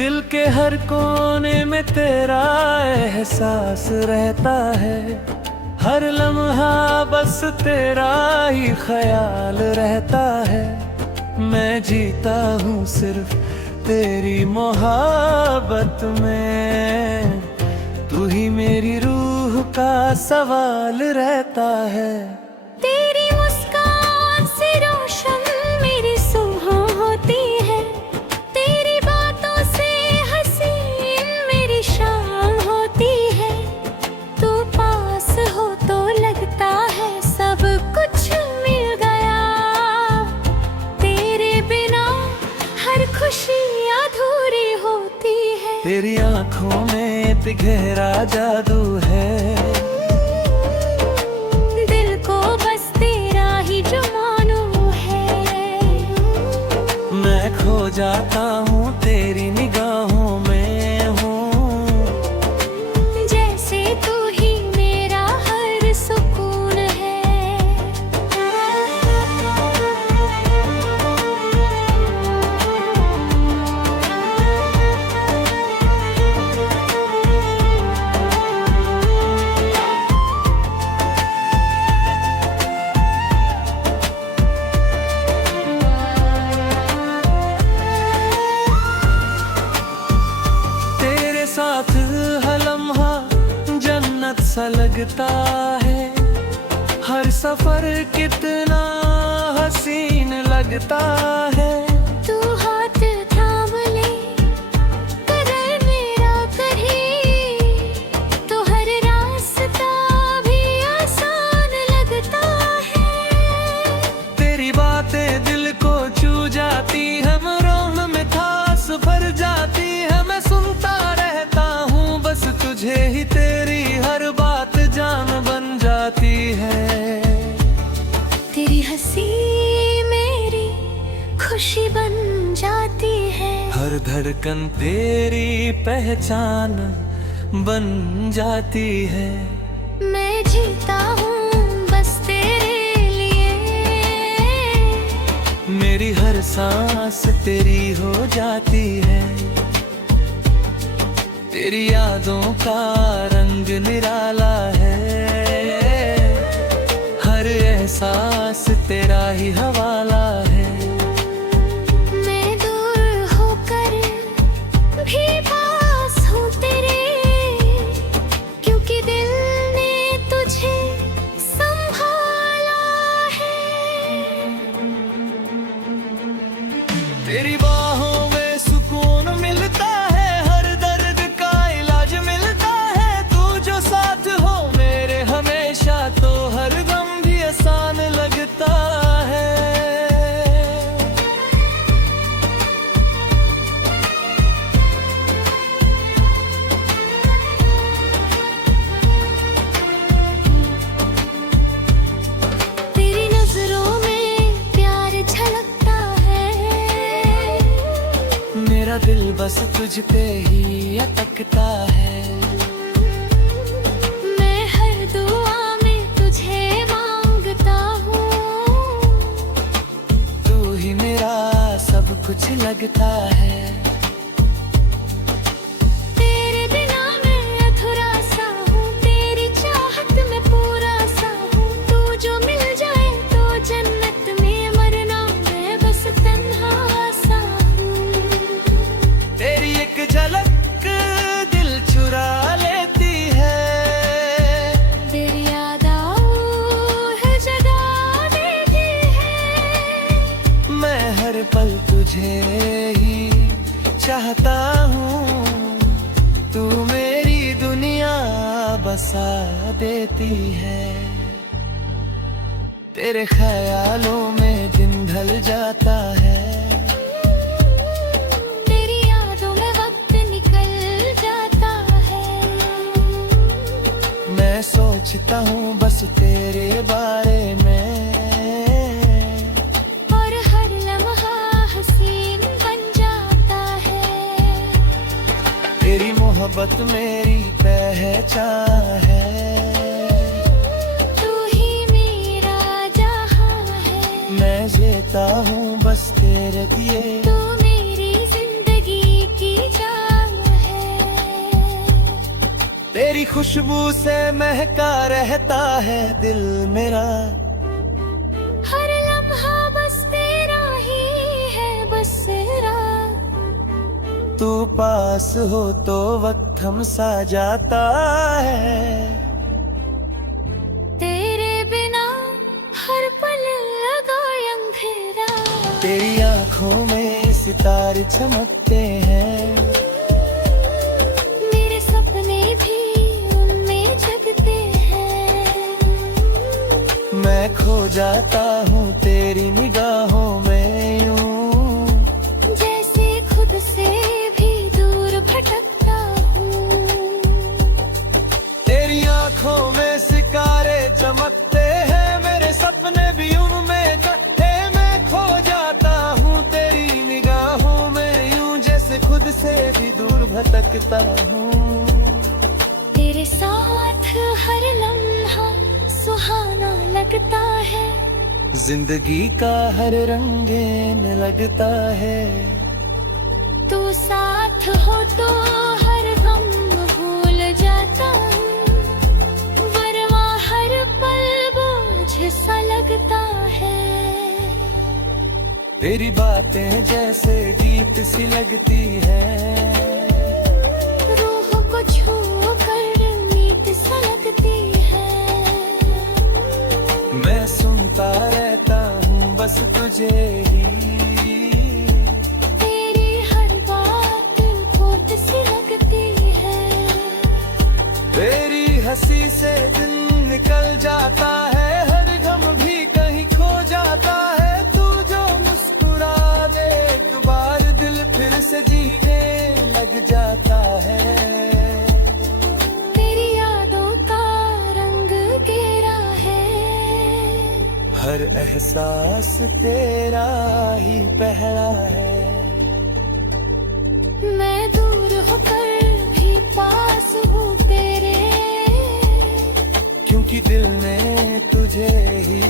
दिल के हर कोने में तेरा एहसास रहता है, हर लम्हा बस तेरा ही ख्याल रहता है। मैं जीता हूँ सिर्फ तेरी मोहब्बत में, तू ही मेरी रूह का सवाल रहता है। तेरी मुस्कान से रोशन मेरी सुबह होती है, तेरी बातों से हसीन मेरी शाम होती है। तू पास हो तो लगता है सब कुछ मिल गया, तेरे बिना हर खुशी अधूरी होती है। तेरी आँखों में एक गहरा जादू है, दिल को बस तेरा ही जो मानू है। मैं खो जाता हूँ तेरी निगाहों में हूँ, जैसे तू ही मेरा हर सुकून है। साथ हर लम्हा जन्नत सा लगता है, हर सफर कितना हसीन लगता है। तू हाथ थाम ले कदर मेरा कहीं, तो हर रास्ता भी आसान लगता है। तेरी बातें दिल को छू जाती है, रोह में खास भर जाती है। मैं सुनता बस तुझे ही, तेरी हर बात जान बन जाती है। तेरी हंसी मेरी खुशी बन जाती है, हर धड़कन तेरी पहचान बन जाती है। मैं जीता हूँ बस तेरे लिए, मेरी हर सांस तेरी हो जाती है। तेरी यादों का रंग निराला है, हर एहसास तेरा ही हवाला है। मैं दूर होकर भी पास हूँ तेरे, क्योंकि दिल ने तुझे संभाला है। तेरी बाहों में सुकून मिलता है, हर दर्द का इलाज मिलता है। तू जो साथ हो मेरे हमेशा, तो हर गम भी आसान लगता है। तेरी नजरों में प्यार झलकता है, मेरा दिल बस तुझ पे ही अटकता है। मैं हर दुआ में तुझे मांगता हूँ, तू ही मेरा सब कुछ लगता है। तेरे बिना मैं अधूरा सा हूँ, तेरी चाहत में पूरा सा हूँ। तू जो मिल जाए तो जन्नत में, मरना मैं बस तन्हा सा हूँ। तेरी एक झलक दिल चुरा लेती है, तेरी याद है जगा देती है। मैं हर पल तुझे ही चाहता हूँ, तू मेरी दुनिया बसा देती है। तेरे ख्यालों में दिन ढल जाता है, तेरी यादों में वक्त निकल जाता है। मैं सोचता हूँ बस तेरे बारे में, और हर लम्हा हसीन बन जाता है। तेरी मोहब्बत मेरी पहचान है, तू ही मेरा जहां है। मैं जीता हूँ बस तेरे दिए। तू मेरी जिंदगी की जान तेरी खुशबू से महका रहता है दिल मेरा, हर लम्हा बस तेरा ही है बसेरा। तू पास हो तो वक्त थम सा जाता है, तेरे बिना हर पल लगा अंधेरा। तेरी आंखों में सितारे चमकते हैं, मेरे सपने भी उनमें जगते हैं। मैं खो जाता हूँ तेरी निगाहों में यूं, जैसे खुद से भी दूर भटकता हूँ। तेरी आंखों में सितारे चमकते हैं, मेरे सपने भी उनमें जगते। मैं खो जाता हूँ तेरी निगाहों में यूं, जैसे खुद से भी दूर भटकता हूँ। तेरे साथ हर लम्हा सुहाना लगता है, जिंदगी का हर रंगीन लगता है। तू साथ हो तो हर गम भूल जाता हूँ, वरना हर पल बोझ सा लगता है। तेरी बातें जैसे गीत सी लगती है, रूह को छू कर मीत सा लगती है। मैं सुनता रहता हूँ बस तुझे ही, तेरी हर बात खोट सी लगती है। तेरी हंसी से दिन निकल जाता है, हर गम भी कहीं खो जाता है। तू जो मुस्कुरा दे एक बार, दिल फिर से जीने लग जाता है। तेरी यादों का रंग गहरा है, हर एहसास तेरा ही पहला है। मैं दूर होकर भी पास हूँ तेरे, क्योंकि दिल ने तुझे ही